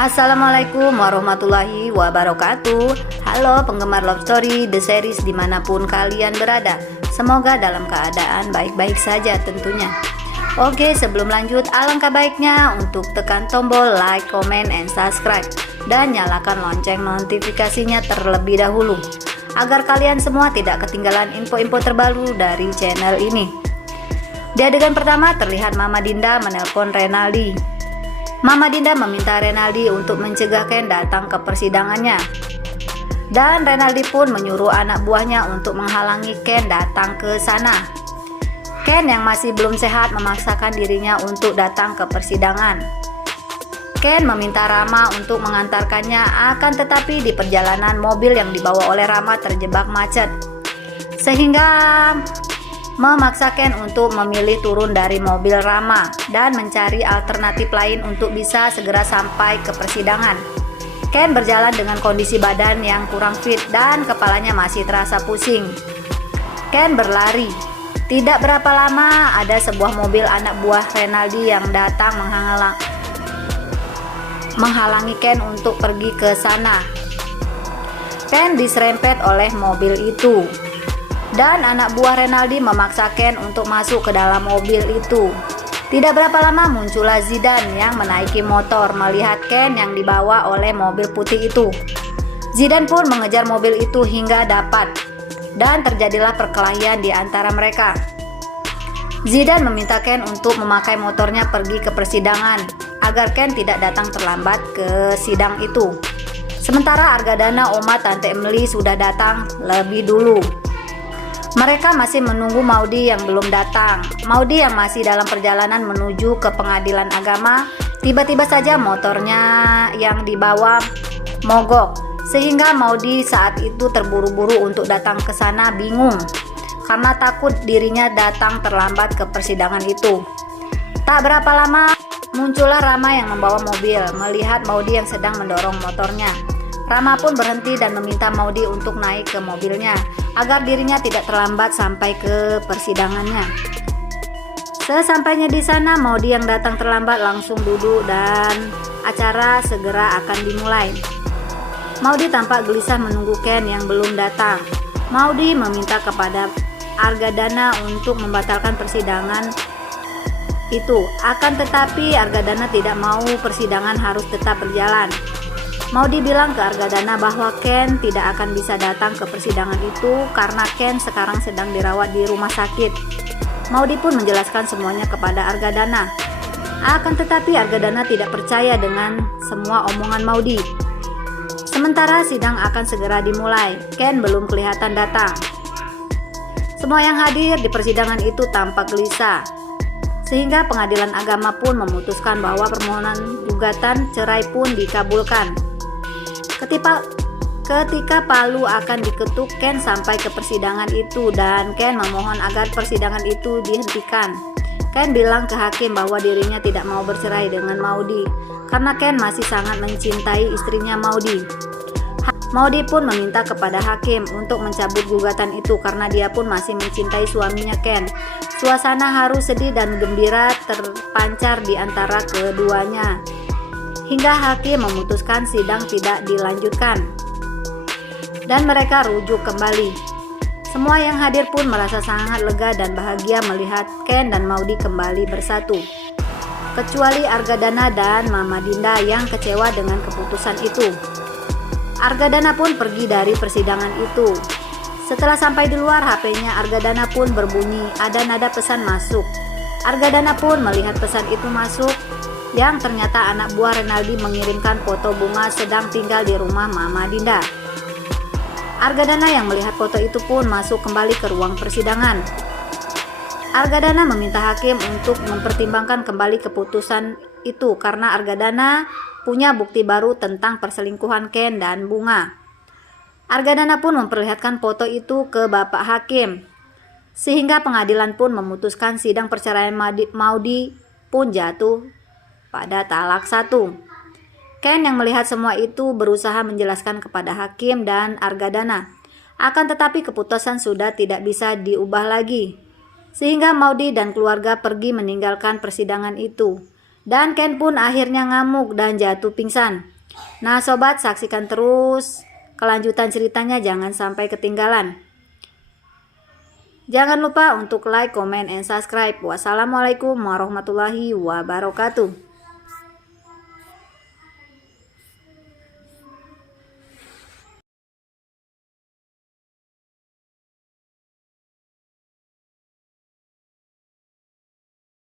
Assalamualaikum warahmatullahi wabarakatuh. Halo penggemar Love Story The Series dimanapun kalian berada, semoga dalam keadaan baik-baik saja tentunya. Oke, sebelum lanjut alangkah baiknya untuk tekan tombol like, comment, and subscribe, dan nyalakan lonceng notifikasinya terlebih dahulu agar kalian semua tidak ketinggalan info-info terbaru dari channel ini. Di adegan pertama terlihat Mama Dinda menelpon Renaldi. Mama Dinda meminta Renaldi untuk mencegah Ken datang ke persidangannya. Dan Renaldi pun menyuruh anak buahnya untuk menghalangi Ken datang ke sana. Ken yang masih belum sehat memaksakan dirinya untuk datang ke persidangan. Ken meminta Rama untuk mengantarkannya, akan tetapi di perjalanan mobil yang dibawa oleh Rama terjebak macet. Sehingga memaksa Ken untuk memilih turun dari mobil Rama dan mencari alternatif lain untuk bisa segera sampai ke persidangan. Ken berjalan dengan kondisi badan yang kurang fit dan kepalanya masih terasa pusing. Ken berlari. Tidak berapa lama ada sebuah mobil anak buah Renaldi yang datang menghalangi Ken untuk pergi ke sana. Ken diserempet oleh mobil itu. Dan anak buah Renaldi memaksa Ken untuk masuk ke dalam mobil itu. Tidak berapa lama muncullah Zidane yang menaiki motor melihat Ken yang dibawa oleh mobil putih itu. Zidane pun mengejar mobil itu hingga dapat, dan terjadilah perkelahian di antara mereka. Zidane meminta Ken untuk memakai motornya pergi ke persidangan agar Ken tidak datang terlambat ke sidang itu. Sementara Argadana, Oma, Tante Emily sudah datang lebih dulu. Mereka masih menunggu Maudi yang belum datang. Maudi yang masih dalam perjalanan menuju ke pengadilan agama, tiba-tiba saja motornya yang dibawa mogok. Sehingga Maudi saat itu terburu-buru untuk datang ke sana, bingung karena takut dirinya datang terlambat ke persidangan itu. Tak berapa lama muncullah Rama yang membawa mobil, melihat Maudi yang sedang mendorong motornya. Rama pun berhenti dan meminta Maudi untuk naik ke mobilnya agar dirinya tidak terlambat sampai ke persidangannya. Sesampainya di sana, Maudi yang datang terlambat langsung duduk dan acara segera akan dimulai. Maudi tampak gelisah menunggu Ken yang belum datang. Maudi meminta kepada Argadana untuk membatalkan persidangan itu. Akan tetapi Argadana tidak mau persidangan harus tetap berjalan. Maudi bilang ke Argadana bahwa Ken tidak akan bisa datang ke persidangan itu karena Ken sekarang sedang dirawat di rumah sakit. Maudi pun menjelaskan semuanya kepada Argadana. Akan tetapi Argadana tidak percaya dengan semua omongan Maudi. Sementara sidang akan segera dimulai, Ken belum kelihatan datang. Semua yang hadir di persidangan itu tampak gelisah. Sehingga pengadilan agama pun memutuskan bahwa permohonan gugatan cerai pun dikabulkan. Ketika palu akan diketuk, Ken sampai ke persidangan itu dan Ken memohon agar persidangan itu dihentikan. Ken bilang ke hakim bahwa dirinya tidak mau bercerai dengan Maudi karena Ken masih sangat mencintai istrinya Maudi. Maudi pun meminta kepada hakim untuk mencabut gugatan itu karena dia pun masih mencintai suaminya Ken. Suasana haru, sedih, dan gembira terpancar di antara keduanya. Hingga hakim memutuskan sidang tidak dilanjutkan dan mereka rujuk kembali. Semua yang hadir pun merasa sangat lega dan bahagia melihat Ken dan Maudi kembali bersatu, kecuali Argadana dan Mama Dinda yang kecewa dengan keputusan itu. Argadana pun pergi dari persidangan itu. Setelah sampai di luar, HP-nya Argadana pun berbunyi, ada nada pesan masuk. Argadana pun melihat pesan itu masuk, yang ternyata anak buah Renaldi mengirimkan foto bunga sedang tinggal di rumah Mama Dinda. Argadana yang melihat foto itu pun masuk kembali ke ruang persidangan. Argadana meminta hakim untuk mempertimbangkan kembali keputusan itu karena Argadana punya bukti baru tentang perselingkuhan Ken dan Bunga. Argadana pun memperlihatkan foto itu ke Bapak Hakim, sehingga pengadilan pun memutuskan sidang perceraian Maudi pun jatuh pada talak 1. Ken yang melihat semua itu berusaha menjelaskan kepada hakim dan Argadana. Akan tetapi keputusan sudah tidak bisa diubah lagi. Sehingga Maudi dan keluarga pergi meninggalkan persidangan itu. Dan Ken pun akhirnya ngamuk dan jatuh pingsan. Nah sobat, saksikan terus kelanjutan ceritanya, jangan sampai ketinggalan. Jangan lupa untuk like, comment, and subscribe. Wassalamualaikum warahmatullahi wabarakatuh.